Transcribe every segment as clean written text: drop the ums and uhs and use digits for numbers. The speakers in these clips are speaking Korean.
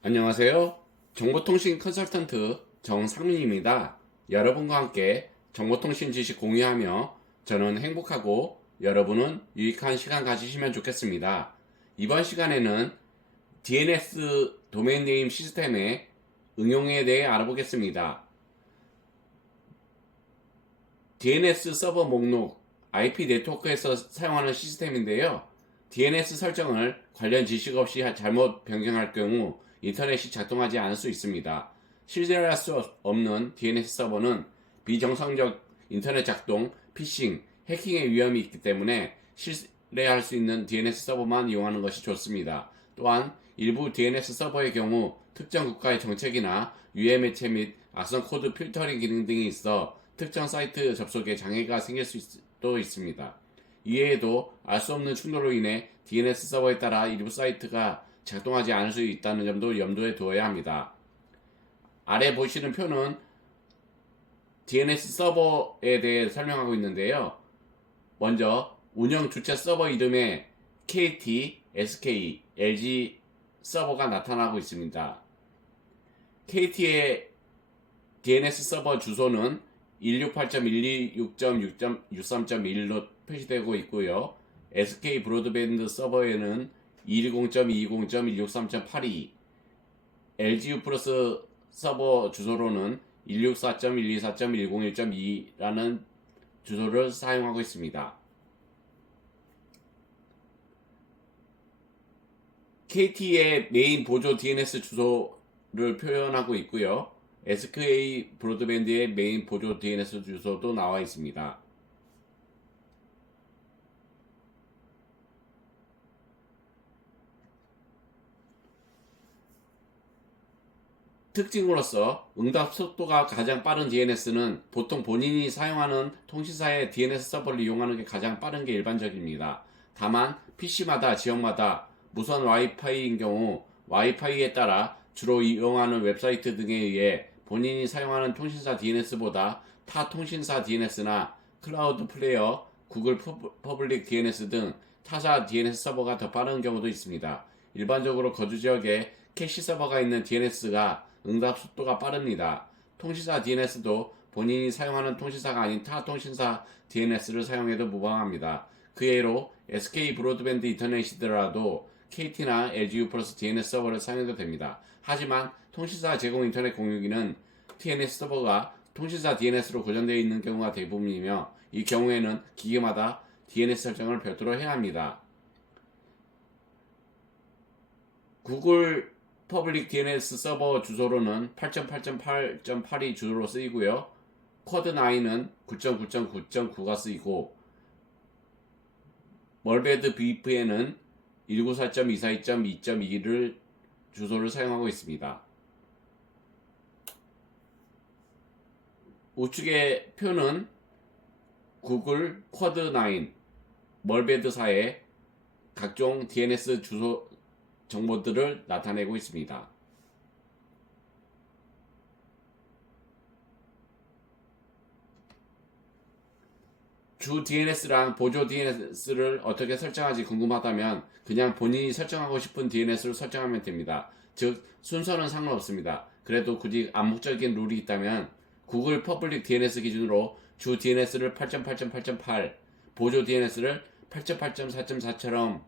안녕하세요. 정보통신 컨설턴트 정상민입니다. 여러분과 함께 정보통신 지식 공유하며 저는 행복하고 여러분은 유익한 시간 가지시면 좋겠습니다. 이번 시간에는 DNS 도메인 네임 시스템의 응용에 대해 알아보겠습니다. DNS 서버 목록 IP 네트워크에서 사용하는 시스템인데요. DNS 설정을 관련 지식 없이 잘못 변경할 경우 인터넷이 작동하지 않을 수 있습니다. 신뢰할 수 없는 DNS 서버는 비정상적 인터넷 작동, 피싱, 해킹의 위험이 있기 때문에 신뢰할 수 있는 DNS 서버만 이용하는 것이 좋습니다. 또한 일부 DNS 서버의 경우 특정 국가의 정책이나 유해 매체 및 악성 코드 필터링 기능 등이 있어 특정 사이트 접속에 장애가 생길 수도 있습니다. 이외에도 알 수 없는 충돌로 인해 DNS 서버에 따라 일부 사이트가 작동하지 않을 수 있다는 점도 염두에 두어야 합니다. 아래 보시는 표는 DNS 서버에 대해 설명하고 있는데요. 먼저 운영 주체 서버 이름에 KT, SK, LG 서버가 나타나고 있습니다. KT의 DNS 서버 주소는 168.126.6.13.1로 표시되고 있고요. SK 브로드밴드 서버에는 210.220.163.82, LGU 플러스 서버 주소로는 164.124.101.2라는 주소를 사용하고 있습니다. KT의 메인 보조 DNS 주소를 표현하고 있고요. SK 브로드밴드의 메인 보조 DNS 주소도 나와 있습니다. 특징으로서 응답 속도가 가장 빠른 DNS는 보통 본인이 사용하는 통신사의 DNS 서버를 이용하는 게 가장 빠른 게 일반적입니다. 다만 PC마다 지역마다 무선 와이파이인 경우 와이파이에 따라 주로 이용하는 웹사이트 등에 의해 본인이 사용하는 통신사 DNS보다 타 통신사 DNS나 클라우드 플레이어, 구글 퍼블릭 DNS 등 타사 DNS 서버가 더 빠른 경우도 있습니다. 일반적으로 거주 지역에 캐시 서버가 있는 DNS가 응답 속도가 빠릅니다. 통신사 DNS도 본인이 사용하는 통신사가 아닌 타 통신사 DNS를 사용해도 무방합니다. 그 예로 SK 브로드밴드 인터넷이더라도 KT나 LGU 플러스 DNS 서버를 사용해도 됩니다. 하지만 통신사 제공 인터넷 공유기는 TNS 서버가 통신사 DNS로 고정되어 있는 경우가 대부분이며 이 경우에는 기기마다 DNS 설정을 별도로 해야 합니다. 구글 퍼블릭 DNS 서버 주소로는 8.8.8.82 주소로 쓰이고요. 쿼드9은 9.9.9.9가 쓰이고 멀베드 VPN은 194.242.2.2를 주소를 사용하고 있습니다. 우측의 표는 구글 쿼드9, 멀베드사의 각종 DNS 주소 정보들을 나타내고 있습니다. 주 DNS랑 보조 DNS를 어떻게 설정하지 궁금하다면 그냥 본인이 설정하고 싶은 DNS를 설정하면 됩니다. 즉 순서는 상관없습니다. 그래도 굳이 암묵적인 룰이 있다면 구글 퍼블릭 DNS 기준으로 주 DNS를 8.8.8.8, 보조 DNS를 8.8.4.4처럼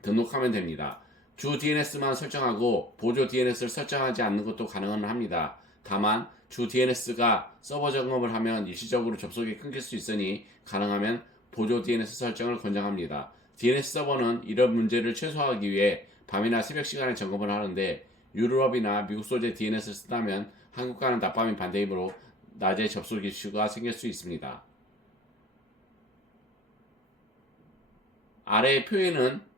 등록하면 됩니다. 주 DNS만 설정하고 보조 DNS를 설정하지 않는 것도 가능은 합니다. 다만 주 DNS가 서버 점검을 하면 일시적으로 접속이 끊길 수 있으니 가능하면 보조 DNS 설정을 권장합니다. DNS 서버는 이런 문제를 최소화하기 위해 밤이나 새벽 시간에 점검을 하는데 유럽이나 미국 소재 DNS를 쓴다면 한국과는 낮밤이 반대이므로 낮에 접속 이슈가 생길 수 있습니다. 아래 표에는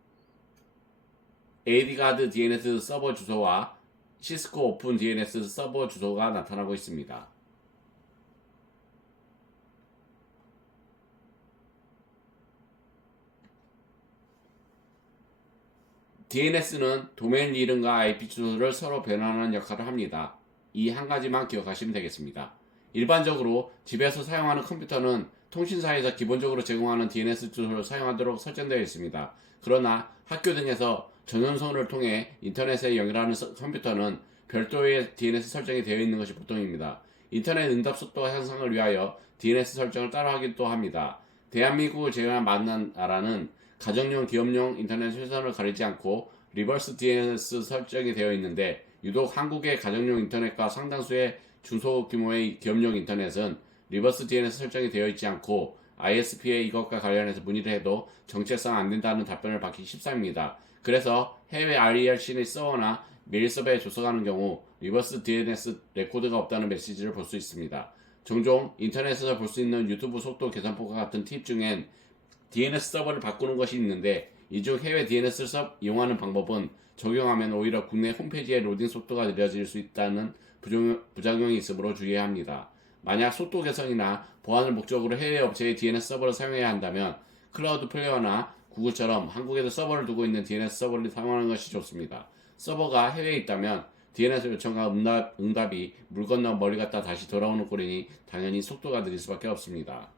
ADGuard DNS 서버 주소와 시스코 오픈 DNS 서버 주소가 나타나고 있습니다. DNS는 도메인 이름과 IP 주소를 서로 변환하는 역할을 합니다. 이 한 가지만 기억하시면 되겠습니다. 일반적으로 집에서 사용하는 컴퓨터는 통신사에서 기본적으로 제공하는 DNS 주소를 사용하도록 설정되어 있습니다. 그러나 학교 등에서 전원선을 통해 인터넷에 연결하는 컴퓨터는 별도의 DNS 설정이 되어 있는 것이 보통입니다. 인터넷 응답 속도 향상을 위하여 DNS 설정을 따로 하기도 합니다. 대한민국을 제외한 많은 나라는 가정용, 기업용 인터넷 회선을 가리지 않고 리버스 DNS 설정이 되어 있는데 유독 한국의 가정용 인터넷과 상당수의 중소규모의 기업용 인터넷은 리버스 DNS 설정이 되어 있지 않고 ISP에 이것과 관련해서 문의를 해도 정체성 안 된다는 답변을 받기 쉽습니다. 그래서 해외 IRC 서버나 메일 서버에 접속하는 경우 리버스 DNS 레코드가 없다는 메시지를 볼 수 있습니다. 종종 인터넷에서 볼 수 있는 유튜브 속도 개선법과 같은 팁 중엔 DNS 서버를 바꾸는 것이 있는데 이 중 해외 DNS를 이용하는 방법은 적용하면 오히려 국내 홈페이지의 로딩 속도가 느려질 수 있다는 부작용이 있으므로 주의해야 합니다. 만약 속도 개선이나 보안을 목적으로 해외 업체의 DNS 서버를 사용해야 한다면 클라우드 플레이어나 구글처럼 한국에도 서버를 두고 있는 DNS 서버를 사용하는 것이 좋습니다. 서버가 해외에 있다면 DNS 요청과 응답이 물 건너 머리 갔다 다시 돌아오는 꼴이니 당연히 속도가 느릴 수밖에 없습니다.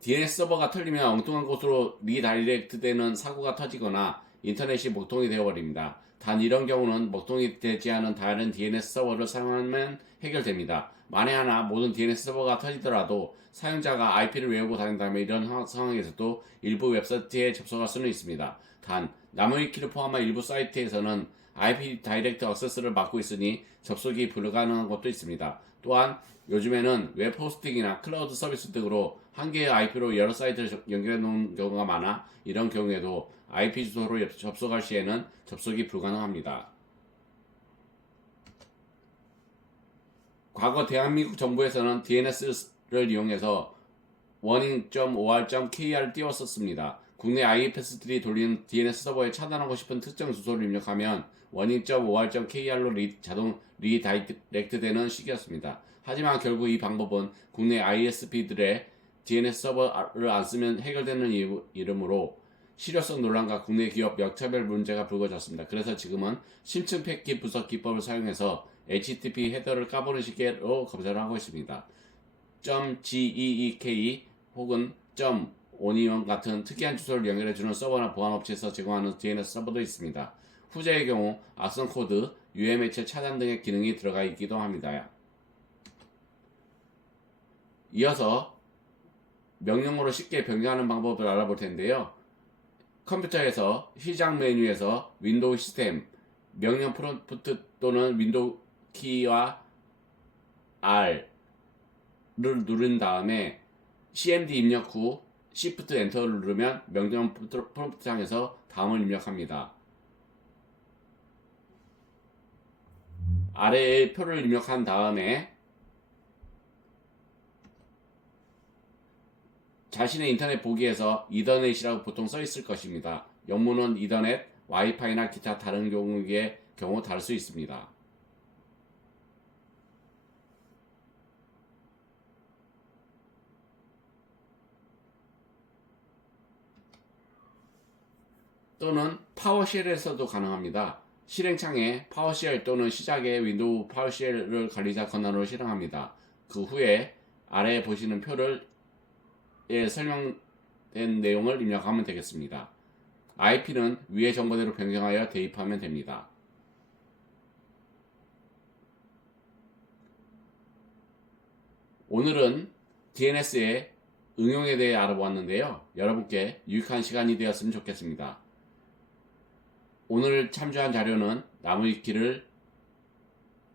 DNS 서버가 털리면 엉뚱한 곳으로 리다이렉트 되는 사고가 터지거나 인터넷이 먹통이 되어버립니다. 단 이런 경우는 먹통이 되지 않은 다른 DNS 서버를 사용하면 해결됩니다. 만에 하나 모든 DNS 서버가 터지더라도 사용자가 IP를 외우고 다닌다면 이런 상황에서도 일부 웹사이트에 접속할 수는 있습니다. 단 나무위키를 포함한 일부 사이트에서는 IP 다이렉트 액세스를 막고 있으니 접속이 불가능한 것도 있습니다. 또한 요즘에는 웹 호스팅이나 클라우드 서비스 등으로 한 개의 IP로 여러 사이트를 연결해 놓은 경우가 많아 이런 경우에도 IP 주소로 접속할 시에는 접속이 불가능합니다. 과거 대한민국 정부에서는 DNS를 이용해서 warning.or.kr을 띄웠었습니다. 국내 IPS들이 돌리는 DNS 서버에 차단하고 싶은 특정 주소를 입력하면 warning.or.kr로 자동 리다이렉트 되는 시기였습니다. 하지만 결국 이 방법은 국내 ISP들의 DNS 서버를 안 쓰면 해결되는 이름으로 실효성 논란과 국내 기업 역차별 문제가 불거졌습니다. 그래서 지금은 심층 패킷 분석 기법을 사용해서 HTTP 헤더를 까보는 식으로 검사를 하고 있습니다. .geek 혹은 .onion 같은 특이한 주소를 연결해주는 서버나 보안업체에서 제공하는 DNS 서버도 있습니다. 후자의 경우 악성 코드, UM 해체 차단 등의 기능이 들어가 있기도 합니다. 이어서 명령어로 쉽게 변경하는 방법을 알아볼 텐데요. 컴퓨터에서 시작 메뉴에서 윈도우 시스템, 명령 프롬프트 또는 윈도우 키와 R를 누른 다음에 CMD 입력 후 Shift 엔터를 누르면 명령 프롬프트 창에서 다음을 입력합니다. 아래의 표를 입력한 다음에 자신의 인터넷 보기에서 이더넷이라고 보통 써 있을 것입니다. 영문은 이더넷, 와이파이나 기타 다른 경우의 경우 다를 수 있습니다. 또는 파워쉘에서도 가능합니다. 실행창에 파워쉘 또는 시작에 윈도우 파워쉘을 관리자 권한으로 실행합니다. 그 후에 아래에 보시는 표를 설명된 내용을 입력하면 되겠습니다. IP는 위의 정보대로 변경하여 대입하면 됩니다. 오늘은 DNS의 응용에 대해 알아보았는데요. 여러분께 유익한 시간이 되었으면 좋겠습니다. 오늘 참조한 자료는 나무위키를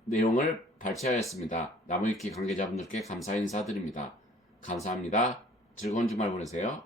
내용을 발췌하였습니다. 나무위키 관계자분들께 감사 인사드립니다. 감사합니다. 즐거운 주말 보내세요.